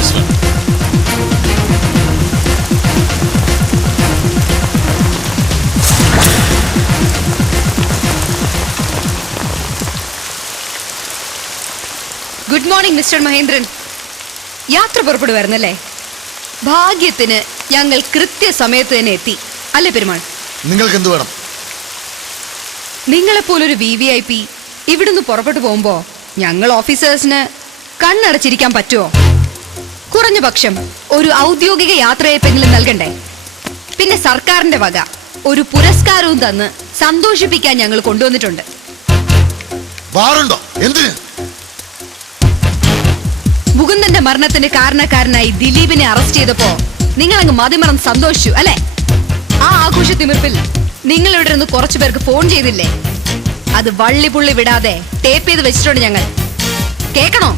Yes, ma'am. Good morning mister Mahendran. യാത്ര പുറപ്പെടുവായിരുന്നല്ലേ? ഭാഗ്യത്തിന് ഞങ്ങൾ കൃത്യസമയത്ത് തന്നെ എത്തി അല്ലേ പെരുമാൾ? നിങ്ങൾക്ക് എന്ത് വേണം? നിങ്ങളെപ്പോലൊരു VVIP ഇവിടുന്ന് പുറപ്പെട്ടു പോകുമ്പോ ഞങ്ങൾ ഓഫീസേഴ്സിന് കണ്ണടച്ചിരിക്കാൻ പറ്റുമോ? കുറഞ്ഞ പക്ഷം ഒരു ഔദ്യോഗിക യാത്രയപ്പെങ്കിലും നൽകണ്ടേ? പിന്നെ സർക്കാരിന്റെ വക ഒരു പുരസ്കാരവും തന്ന് സന്തോഷിപ്പിക്കാൻ ഞങ്ങൾ കൊണ്ടുവന്നിട്ടുണ്ട്. വാറുണ്ടോ? എന്തിന്? മുകുന്ദന്റെ മരണത്തിന് കാരണക്കാരനായി ദിലീപിനെ അറസ്റ്റ് ചെയ്തപ്പോ നിങ്ങൾ അങ്ങ് മതിമറന്ന് സന്തോഷിച്ചു അല്ലെ? ആ ആഘോഷ തിമിർപ്പിൽ നിങ്ങൾ ഇവിടെ നിന്ന് കുറച്ചു പേർക്ക് ഫോൺ ചെയ്തില്ലേ? അത് വള്ളിപുള്ളി വിടാതെ ടേപ്പ് ചെയ്ത് വെച്ചിട്ടുണ്ട് ഞങ്ങൾ. കേക്കണോ?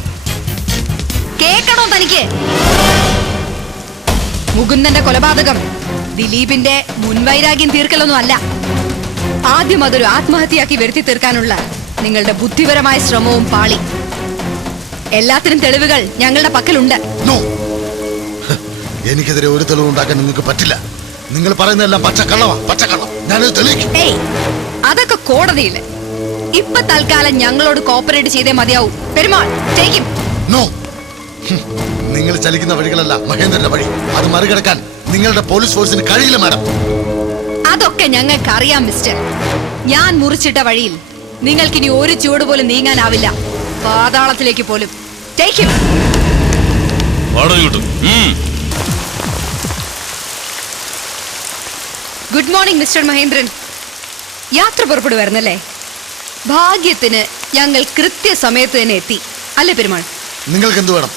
കേക്കണോ തനിക്ക്? മുകുന്ദന്റെ കൊലപാതകം ദിലീപിന്റെ മുൻവൈരാഗ്യം തീർക്കലൊന്നും അല്ല. ആദ്യം അതൊരു ആത്മഹത്യയാക്കി വരുത്തി തീർക്കാനുള്ള നിങ്ങളുടെ ബുദ്ധിപരമായ ശ്രമവും പാളി. എല്ലാത്തിനും തെളിവുകൾ ഞങ്ങളുടെ പക്കലുണ്ട്. എനിക്കെതിരെ ഒരു തെളിവ് ഉണ്ടാക്കാൻ നിങ്ങൾക്ക് പറ്റില്ല. നിങ്ങൾ പറയുന്നതെല്ലാം പച്ചക്കള്ളവാ, പച്ചക്കള്ളം. ഞാനത് തെളിയിക്കും. അതൊക്കെ കോടതിയില്. ഇപ്പൊ തൽക്കാലം ഞങ്ങളോട് കോപ്പറേറ്റ് ചെയ്തേ മതിയാവൂ. പെരുമാൾ, ടേക്കും. നിങ്ങൾ ചലിക്കുന്ന വഴികളല്ല മഹേന്ദ്രന്റെ വഴി. അത് മറികടക്കാൻ നിങ്ങളുടെ പോലീസ് ഫോഴ്സിന് കഴിയില്ല മാഡം. അതൊക്കെ ഞങ്ങൾക്ക് അറിയാം മിസ്റ്റർ. ഞാൻ മുറിച്ചിട്ട വഴിയിൽ നിങ്ങൾക്കിനി ഒരു ചുവട് പോലും നീങ്ങാനാവില്ല, പാതാളത്തിലേക്ക് പോലും. Good morning mister Mahendran. യാത്ര പുറപ്പെടുവായിരുന്നല്ലേ? ഭാഗ്യത്തിന് ഞങ്ങൾ കൃത്യസമയത്ത് തന്നെ എത്തി അല്ലേ പെരുമാൾ? നിങ്ങൾക്ക് എന്ത് വേണം?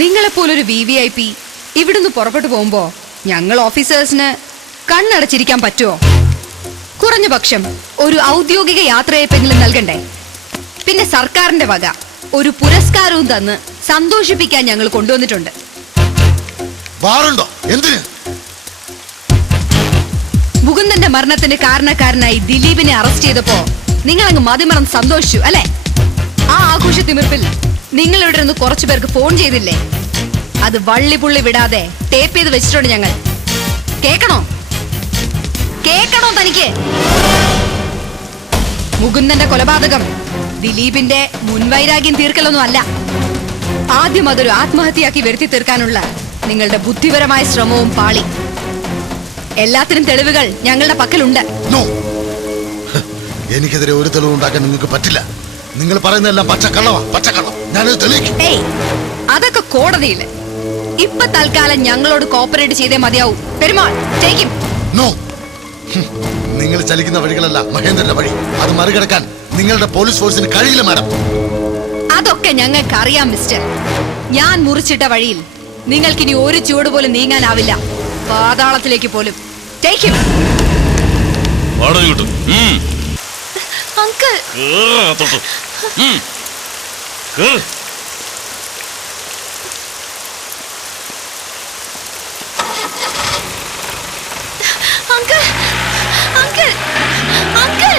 നിങ്ങളെപ്പോലൊരു VVIP ഇവിടുന്ന് പുറപ്പെട്ടു പോകുമ്പോ ഞങ്ങൾ ഓഫീസേഴ്സിന് കണ്ണടച്ചിരിക്കാൻ പറ്റുമോ? കുറഞ്ഞ പക്ഷം ഒരു ഔദ്യോഗിക യാത്രയപ്പെങ്കിലും നൽകണ്ടേ? പിന്നെ സർക്കാരിന്റെ വക ഒരു പുരസ്കാരവും തന്ന് സന്തോഷിപ്പിക്കാൻ ഞങ്ങൾ കൊണ്ടുവന്നിട്ടുണ്ട്. വാറുണ്ടോ? എന്തിന്? മുകുന്ദന്റെ മരണത്തിന് കാരണക്കാരനായി ദിലീപിനെ അറസ്റ്റ് ചെയ്തപ്പോ നിങ്ങൾ അങ്ങ് മതിമറന്ന് സന്തോഷിച്ചു അല്ലെ? ആ ആഘോഷ തിമിർപ്പിൽ നിങ്ങൾ ഇവിടെ നിന്ന് കുറച്ചു പേർക്ക് ഫോൺ ചെയ്തില്ലേ? അത് വള്ളിപുള്ളി വിടാതെ ടേപ്പ് ചെയ്ത് വെച്ചിട്ടുണ്ട് ഞങ്ങൾ. കേക്കണോ? കേക്കണോ തനിക്ക്? മുകുന്ദന്റെ കൊലപാതകം ദിലീപിന്റെ മുൻവൈരാഗ്യം തീർക്കലൊന്നും അല്ല. ആദ്യം അതൊരു ആത്മഹത്യയാക്കി വരുത്തി തീർക്കാനുള്ള നിങ്ങളുടെ ബുദ്ധിപരമായ ശ്രമവും പാളി. എല്ലാത്തിനും തെളിവുകൾ ഞങ്ങളുടെ പക്കലുണ്ട്. എനിക്കെതിരെ ഒരു തെളിവ് ഉണ്ടാക്കാൻ നിങ്ങൾക്ക് പറ്റില്ല. നിങ്ങൾ പറയുന്നതെല്ലാം പച്ചക്കള്ളവാ, പച്ചക്കള്ളം. ഞാനത് തെളിയിക്കും. അതൊക്കെ കോടതിയില്. ഇപ്പൊ തൽക്കാലം ഞങ്ങളോട് കോപ്പറേറ്റ് ചെയ്തേ മതിയാവൂ. പെരുമാൾ, ടേക്കും. നിങ്ങൾ ചലിക്കുന്ന വഴികളല്ല മഹേന്ദ്രന്റെ വഴി. അത് മറികടക്കാൻ നിങ്ങളുടെ പോലീസ് ഫോഴ്സിന് കഴിയില്ല മാഡം. അതൊക്കെ ഞങ്ങൾക്ക് അറിയാം മിസ്റ്റർ. ഞാൻ മുറിച്ചിട്ട വഴിയിൽ നിങ്ങൾക്കിനി ഒരു ചുവട് പോലും നീങ്ങാനാവില്ല, പാതാളത്തിലേക്ക് പോലും. Uncle, uncle, uncle, uncle.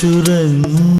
ചുര